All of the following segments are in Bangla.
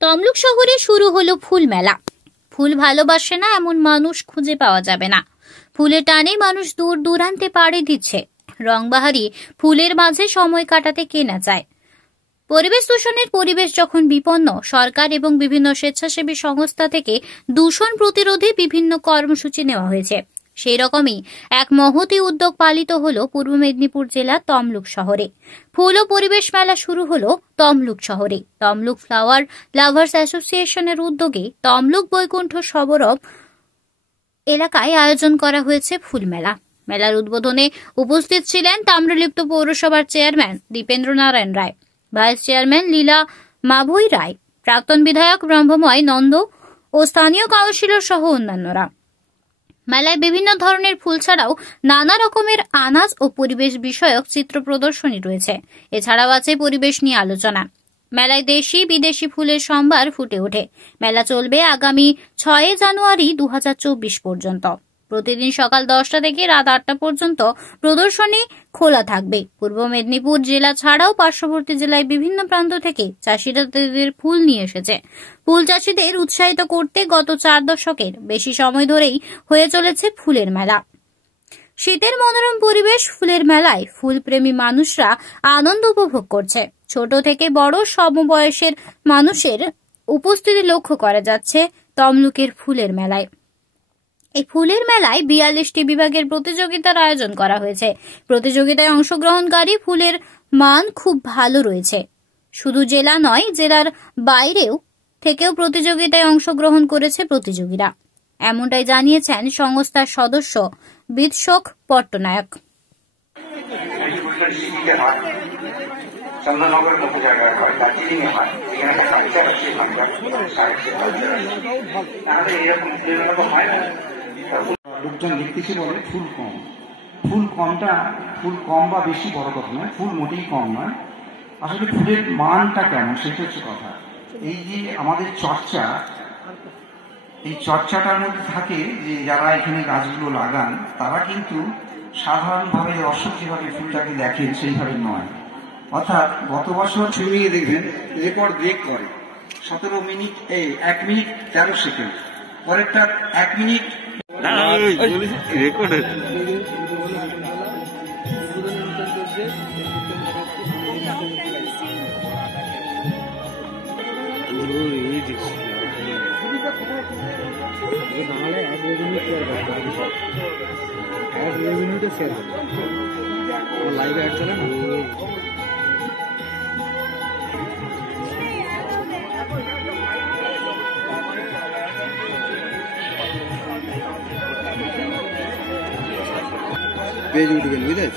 তমলুক শহরে শুরু হলো ফুল মেলা। ফুল ভালোবাসে না এমন মানুষ খুঁজে পাওয়া যাবে না। ফুলের টানে মানুষ দূর দূরান্তে পাড়ি দিচ্ছে। রংবাহারি ফুলের মাঝে সময় কাটাতে কে না চায়। পরিবেশ দূষণের পরিবেশ যখন বিপন্ন, সরকার এবং বিভিন্ন স্বেচ্ছাসেবী সংস্থা থেকে দূষণ প্রতিরোধে বিভিন্ন কর্মসূচি নেওয়া হয়েছে। সেই রকমই এক মহতী উদ্যোগ পালিত হলো পূর্ব মেদিনীপুর জেলার তমলুক শহরে। ফুল ও পরিবেশ মেলা শুরু হলো তমলুক শহরে। তমলুক ফ্লাওয়ার লাভার্স অ্যাসোসিয়েশনের উদ্যোগে তমলুক বৈকুণ্ঠ সবরব এলাকায় আয়োজন করা হয়েছে ফুল মেলা। মেলার উদ্বোধনে উপস্থিত ছিলেন তাম্রলিপ্ত পৌরসভার chairman Dipendra Narayan Roy, vice chairman লীলা মাভৈ রায়, প্রাক্তন বিধায়ক ব্রহ্মময় নন্দ ও স্থানীয় কাউন্সিলর সহ অন্যান্যরা। মেলায় বিভিন্ন ধরনের ফুল ছাড়াও নানা রকমের আনাজ ও পরিবেশ বিষয়ক চিত্র প্রদর্শনী রয়েছে। এছাড়াও আছে পরিবেশ নিয়ে আলোচনা। মেলায় দেশি বিদেশি ফুলের সম্ভার ফুটে ওঠে। মেলা চলবে আগামী 6 জানুয়ারি 2024 পর্যন্ত। প্রতিদিন সকাল 10টা থেকে রাত 8টা পর্যন্ত প্রদর্শনী খোলা থাকবে। পূর্ব মেদিনীপুর জেলা ছাড়াও পার্শ্ববর্তী জেলায় বিভিন্ন প্রান্ত থেকে চাষিরা তাদের ফুল নিয়ে এসেছে। ফুল চাষিদের উৎসাহিত করতে গত 4 দশকের বেশি সময় ধরেই হয়ে চলেছে ফুলের মেলা। শীতের মনোরম পরিবেশ ফুলের মেলায় ফুলপ্রেমী মানুষরা আনন্দ উপভোগ করছে। ছোট থেকে বড় সমবয়সের মানুষের উপস্থিতি লক্ষ্য করা যাচ্ছে তমলুকের ফুলের মেলায়। এই ফুলের মেলায় 42টি বিভাগের প্রতিযোগিতার আয়োজন করা হয়েছে। প্রতিযোগিতায় অংশগ্রহণকারী ফুলের মান খুব ভালো রয়েছে। শুধু জেলা নয়, জেলার বাইরেও থেকেও প্রতিযোগিতায় অংশগ্রহণ করেছে প্রতিযোগীরা। এমনটাই জানিয়েছেন সংস্থার সদস্য বিদশোক পট্টনায়ক। লোকজন দেখতেছে বলে ফুল কম। ফুল কম বা বেশি বড় কথা নয়, ফুল মোটেই কম নয়। আসলে ফুলের মানটা কেমন সেটা হচ্ছে কথা। এই যে আমাদের চর্চা, এই চর্চাটার মধ্যে থাকে যে যারা এখানে গাছগুলো লাগান তারা কিন্তু সাধারণভাবে দর্শক যেভাবে ফুলটাকে দেখেন সেইভাবে নয়। অর্থাৎ গত বছর ছুঁয়ে দেখবেন রেকর্ড ব্রেক করে 17 মিনিট 1 মিনিট 13 সেকেন্ড, পরেরটা 1 মিনিট রেকর্ড। লাইভে অ্যাড চলে না। পেজ উঠবেন বুঝলেন।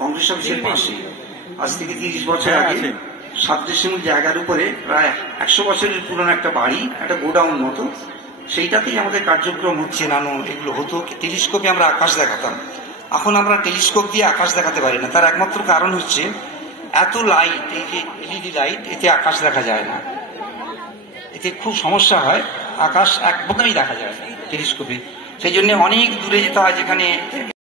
কংগ্রেস অফিসের পাশে আজ থেকে 30 বছর আগে 7 ডিসিমিল জায়গার উপরে প্রায় 100 বছরের পুরনো একটা বাড়ি, একটা গোডাউন মতো, সেইটাতেই আমাদের কার্যক্রম হচ্ছে। নানো এগুলো হতো। টেলিস্কোপে আমরা আকাশ দেখাতাম। এখন আমরা টেলিস্কোপ দিয়ে আকাশ দেখাতে পারি না। তার একমাত্র কারণ হচ্ছে এত লাইট, এই যে এলইডি লাইট, এতে আকাশ দেখা যায় না। এতে খুব সমস্যা হয়, আকাশ একদমই দেখা যায় না টেলিস্কোপে। সেই জন্য অনেক দূরে যেতে হয়, যেখানে